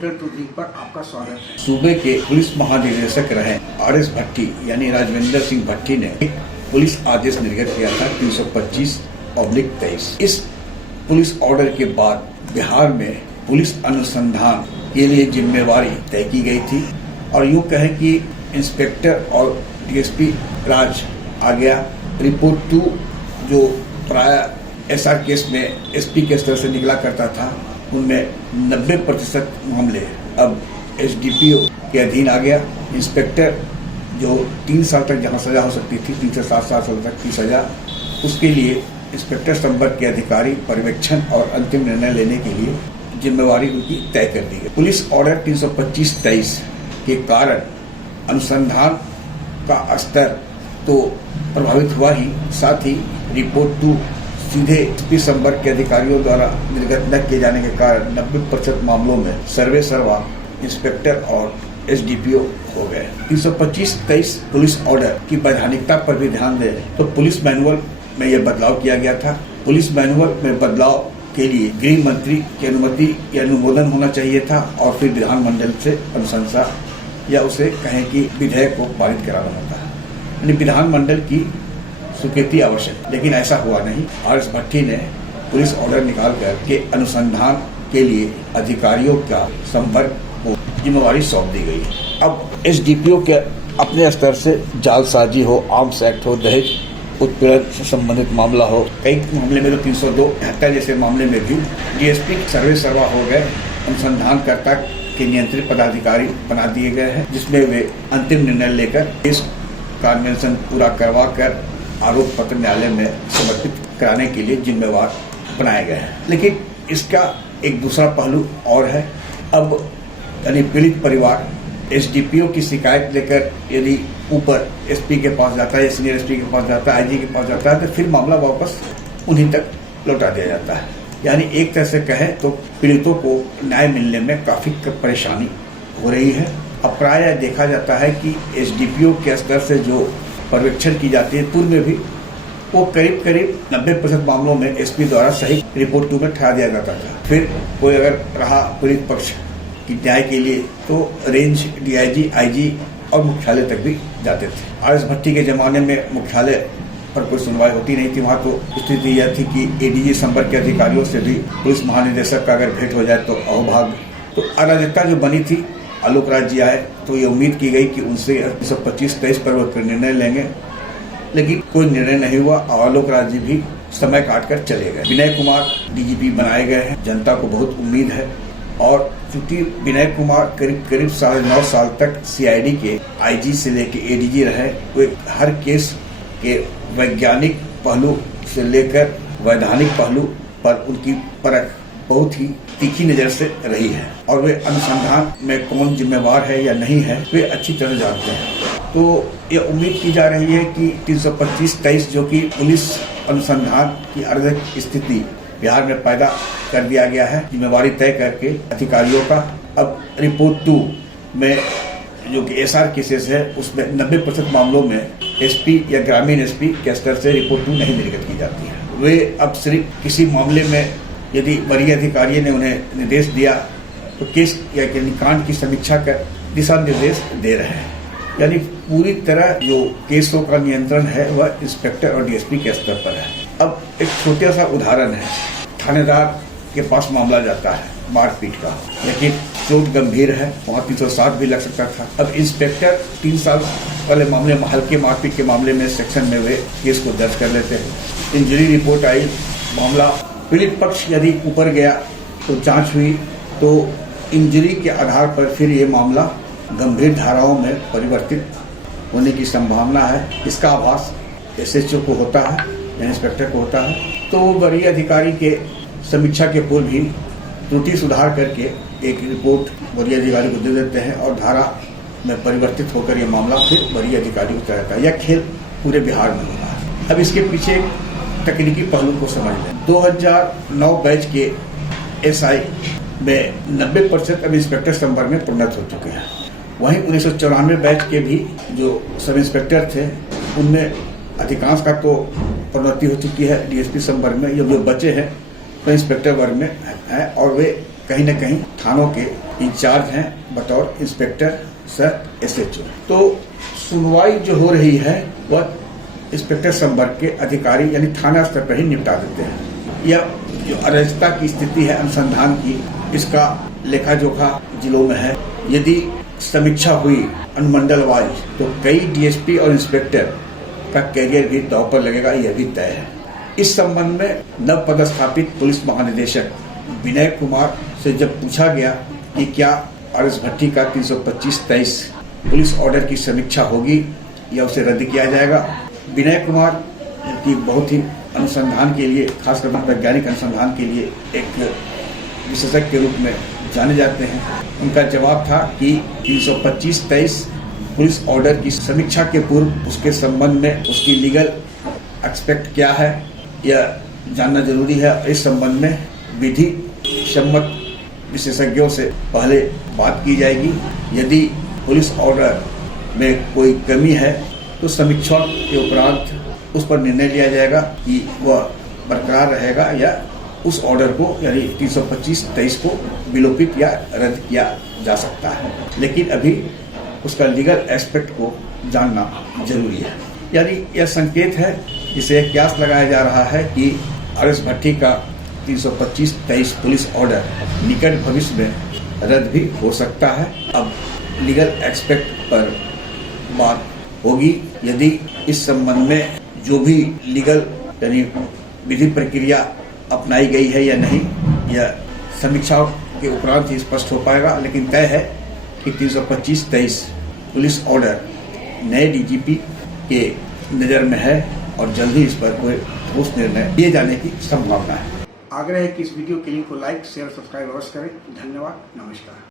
Reporter tooting पर आपका स्वागत है। सूबे के पुलिस महानिदेशक रहे RS भट्टी यानी राजविंदर सिंह भट्टी ने एक पुलिस आदेश निर्गत किया था 325/23। इस पुलिस ऑर्डर के बाद बिहार में पुलिस अनुसंधान के लिए जिम्मेवारी तय की गई थी और यूँ कहें कि इंस्पेक्टर और DSP राज आ गया। रिपोर्ट 2 जो प्राय SR केस में SP के स्तर से निकला करता था, उनमें 90% मामले अब SDPO के अधीन आ गया। इंस्पेक्टर जो 3 साल तक जहां सजा हो सकती थी, 3 से 7 साल तक की सजा, उसके लिए इंस्पेक्टर संवर्ग के अधिकारी पर्यवेक्षण और अंतिम निर्णय लेने के लिए जिम्मेवारी उनकी तय कर दी है। पुलिस ऑर्डर 325/23 के कारण अनुसंधान का स्तर तो प्रभावित हुआ ही, साथ ही रिपोर्ट 2 सीधे SP संवर्ग के अधिकारियों द्वारा निर्गत न किए जाने के कारण 90% मामलों में सर्वे सर्वा इंस्पेक्टर और SDPO हो गए। 325/23 पुलिस ऑर्डर की वैधानिकता पर भी ध्यान दें तो पुलिस मैनुअल में यह बदलाव किया गया था। पुलिस मैनुअल में बदलाव के लिए गृह मंत्री की अनुमति या अनुमोदन होना चाहिए था और फिर विधानमंडल से अनुशंसा या उसे कहें कि विधेयक को पारित कराना होता है, यानी विधानमंडल की स्वीकृति आवश्यक, लेकिन ऐसा हुआ नहीं। RS भट्टी ने पुलिस ऑर्डर निकाल कर के अनुसंधान के लिए अधिकारियों का संवर्ग को जिम्मेवारी सौंप दी गई। अब SDPO के अपने स्तर से जालसाजी हो, आर्म्स एक्ट हो, दहेज उत्पीड़न से संबंधित मामला हो, कई मामले में तो 302 हत्या जैसे मामले में भी DSP सर्वे सर्वा हो गए। अनुसंधानकर्ता के नियंत्रित पदाधिकारी बना दिए गए हैं, जिसमें वे अंतिम निर्णय लेकर केस का अन्वेषण पूरा करवा कर आरोप पत्र न्यायालय में समर्पित कराने के लिए जिम्मेवार बनाए गए हैं। लेकिन इसका एक दूसरा पहलू और है। अब यानी पीड़ित परिवार SDPO की शिकायत लेकर यदि ऊपर SP के पास जाता है, सीनियर SP के पास जाता है, IG के पास जाता है, तो फिर मामला वापस उन्हीं तक लौटा दिया जाता है। यानी एक तरह से कहें तो पीड़ितों को न्याय मिलने में काफी परेशानी हो रही है। अब प्राय देखा जाता है कि SDPO के स्तर से जो पर्यवेक्षण की जाती है, पूर्व में भी वो करीब 90% मामलों में SP द्वारा सही रिपोर्ट 2 में ठहरा दिया जाता था। फिर कोई अगर रहा पीड़ित पक्ष की न्याय के लिए तो रेंज DIG, IG और मुख्यालय तक भी जाते थे। RS भट्टी के जमाने में मुख्यालय पर कोई सुनवाई होती नहीं थी। वहाँ तो स्थिति यह थी कि ADG संवर्ग के अधिकारियों से भी पुलिस महानिदेशक का अगर भेंट हो जाए तो अहोभाग्य। तो अराजकता जो बनी थी, आलोक राज जी आए तो ये उम्मीद की गई कि उनसे 325/23 पर वो निर्णय लेंगे, लेकिन कोई निर्णय नहीं हुआ और आलोक राज जी भी समय काट कर चले गए। विनय कुमार DGP बनाए गए हैं, जनता को बहुत उम्मीद है। और चूंकि विनय कुमार करीब 9.5 साल तक CID के IG से लेके ADG रहे, वे हर केस के वैज्ञानिक पहलू से लेकर वैधानिक पहलू पर उनकी परख बहुत ही तीखी नजर से रही है और वे अनुसंधान में कौन जिम्मेवार है या नहीं है वे अच्छी तरह जानते हैं। तो ये उम्मीद की जा रही है कि 325/23 जो कि पुलिस अनुसंधान की अराजक स्थिति बिहार में पैदा कर दिया गया है, जिम्मेवारी तय करके अधिकारियों का। अब रिपोर्ट 2 में जो कि SR केसेस है, उसमें 90% मामलों में SP या ग्रामीण SP के स्तर से रिपोर्ट 2 नहीं निर्गत की जाती है। वे अब सिर्फ किसी मामले में यदि वरीय अधिकारी ने उन्हें निर्देश दिया तो केस या कांड की समीक्षा कर दिशा निर्देश दे रहे हैं। यानी पूरी तरह जो केसों का नियंत्रण है वह इंस्पेक्टर और DSP के स्तर पर है। अब एक छोटा सा उदाहरण है, थानेदार के पास मामला जाता है मारपीट का, लेकिन चोट गंभीर है, वहाँ 360 भी लग सकता था। अब इंस्पेक्टर 3 साल पहले मामले में हल्के मारपीट के मामले में सेक्शन में वे केस को दर्ज कर लेते हैं। इंजरी रिपोर्ट आई, मामला पीड़ित पक्ष यदि ऊपर गया तो जांच हुई तो इंजरी के आधार पर फिर ये मामला गंभीर धाराओं में परिवर्तित होने की संभावना है। इसका आभास SHO को होता है या इंस्पेक्टर को होता है, तो वरीय अधिकारी के समीक्षा के पूर्व ही त्रुटि सुधार करके एक रिपोर्ट वरीय अधिकारी को दे देते हैं और धारा में परिवर्तित होकर यह मामला फिर वरीय अधिकारी को चलाता है। यह खेल पूरे बिहार में हो रहा है। अब इसके पीछे तकनीकी पहलू को समझ लें। 2009 बैच के SI में 90% अब इंस्पेक्टर संवर्ग में प्रोन्नत हो चुके हैं। वहीं 1994 बैच के भी जो सब इंस्पेक्टर थे उनमें अधिकांश का तो प्रोन्नति हो चुकी है DSP संवर्ग में। ये जो बचे हैं तो इंस्पेक्टर वर्ग में है और वे कहीं न कहीं थानों के इंचार्ज हैं बतौर इंस्पेक्टर सर SHO। तो सुनवाई जो हो रही है वह इंस्पेक्टर संवर्ग के अधिकारी यानी थाना स्तर पर ही निपटा देते हैं। यह जो अराजकता की स्थिति है अनुसंधान की, इसका लेखा जोखा जिलों में है। यदि समीक्षा हुई अनुमंडल वाइज तो कई DSP और इंस्पेक्टर का कैरियर भी दांव पर लगेगा, यह भी तय है। इस संबंध में नव पदस्थापित पुलिस महानिदेशक विनय कुमार से जब पूछा गया कि क्या RS भट्टी का 325-23 पुलिस ऑर्डर की समीक्षा होगी या उसे रद्द किया जाएगा, विनय कुमार की बहुत ही अनुसंधान के लिए, खासकर वैज्ञानिक अनुसंधान के लिए एक विशेषज्ञ के रूप में जाने जाते हैं। उनका जवाब था कि 325-23 पुलिस ऑर्डर की समीक्षा के पूर्व उसके संबंध में उसकी लीगल एक्सपेक्ट क्या है यह जानना जरूरी है। इस संबंध में विधि सम्मत विशेषज्ञों से पहले बात की जाएगी। यदि पुलिस ऑर्डर में कोई कमी है तो समीक्षा के उपरांत उस पर निर्णय लिया जाएगा कि वह बरकरार रहेगा या उस ऑर्डर को यानी 325-23 को विलोपित या रद्द किया जा सकता है। लेकिन अभी उसका लीगल एस्पेक्ट को जानना जरूरी है। यानी यह संकेत है, जिसे क्यास लगाया जा रहा है कि RS भट्टी का 325-23 पुलिस ऑर्डर निकट भविष्य में रद्द भी हो सकता है। अब लीगल एस्पेक्ट पर बात होगी। यदि इस संबंध में जो भी लीगल यानी विधि प्रक्रिया अपनाई गई है या नहीं, यह समीक्षा के उपरांत ही स्पष्ट हो पाएगा। लेकिन तय है कि 325-23 पुलिस ऑर्डर नए DGP के नज़र में है और जल्द ही इस पर कोई ठोस निर्णय लिए जाने की संभावना है। आग्रह है कि इस वीडियो के लिंक को लाइक, शेयर, सब्सक्राइब अवश्य करें। धन्यवाद, नमस्कार।